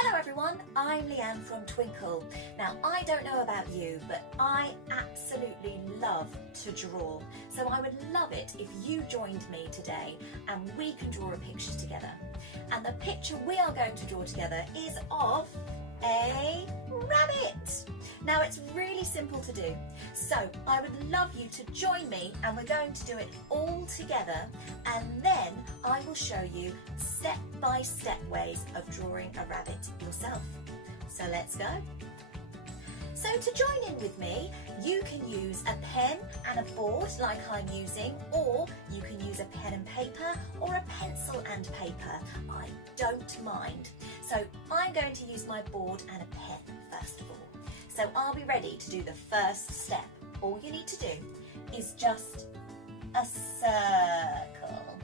Hello everyone, I'm Leanne from Twinkl. Now I don't know about you, but I absolutely love to draw. So I would love it if you joined me today and we can draw a picture together. And the picture we are going to draw together is of a rabbit. Now it's really simple to do, so I would love you to join me and we're going to do it all together, and then I will show you step-by-step ways of drawing a rabbit yourself. So let's go. So to join in with me, you can use a pen and a board like I'm using, or you can use a pen and paper or a pencil and paper. I don't mind. So I'm going to use my board and a pen first of all. So I'll be ready to do the first step. All you need to do is just a circle.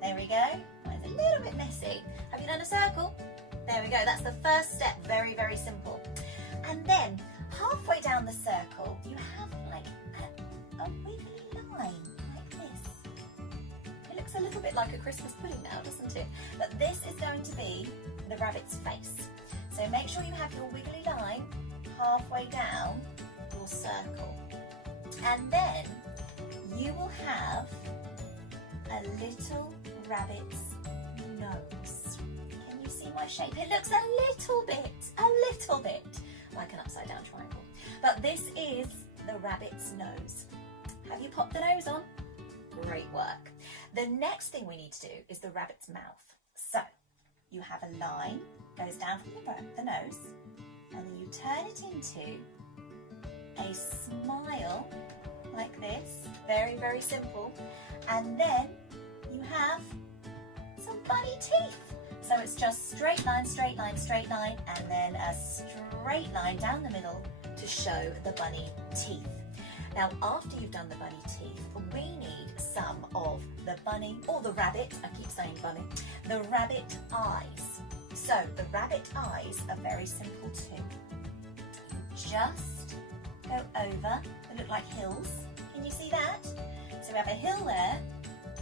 There we go. It's a little bit messy. Have you done a circle? There we go. That's the first step. Very, very simple. And then halfway down the circle, you have like a wiggly line like this. It looks a little bit like a Christmas pudding now, doesn't it? But this is going to be the rabbit's face. So make sure you have your wiggly line halfway down your circle. And then you will have a little rabbit's nose. Can you see my shape? It looks a little bit like an upside down triangle. But this is the rabbit's nose. Have you popped the nose on? Great work. The next thing we need to do is the rabbit's mouth. So you have a line, goes down from the nose, and then you turn it into a smile like this. Very, very simple. And then you have some bunny teeth. So it's just straight line, straight line, straight line, and then a straight line down the middle to show the bunny teeth. Now, after you've done the bunny teeth, we need some of the bunny, or the rabbit, I keep saying bunny, the rabbit eyes. So the rabbit eyes are very simple too. You just go over, they look like hills. Can you see that? So we have a hill there,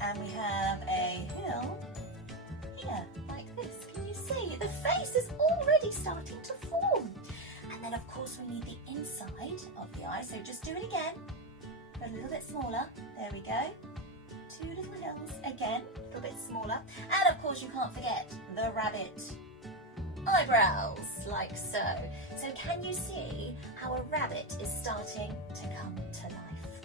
and we have a hill here, like this. Can you see? The face is already starting to form. And then of course we need the inside of the eye, so just do it again. A little bit smaller, there we go. Two little hills, again, a little bit smaller. And of course you can't forget the rabbit eyebrows, like so. So can you see how a rabbit is starting to come to life?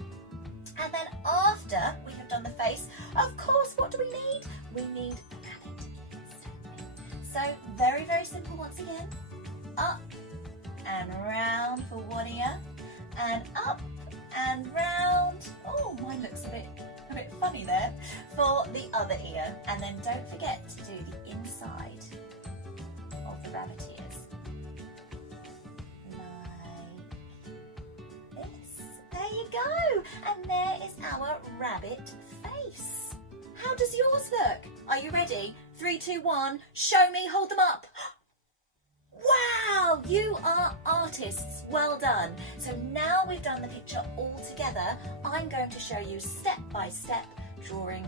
And then after we have done the face, of course, what do we need? We need the rabbit ears. So very, very simple once again. Up and round for one ear, and up and round. Oh, mine looks a bit funny there, for the other ear. And then don't forget to do the inside of the rabbit ears. Like this. There you go. And there is our rabbit face. How does yours look? Are you ready? 3, 2, 1, show me, hold them up. Wow, you are artists, well done. So now we've done the picture all together, I'm going to show you step by step drawing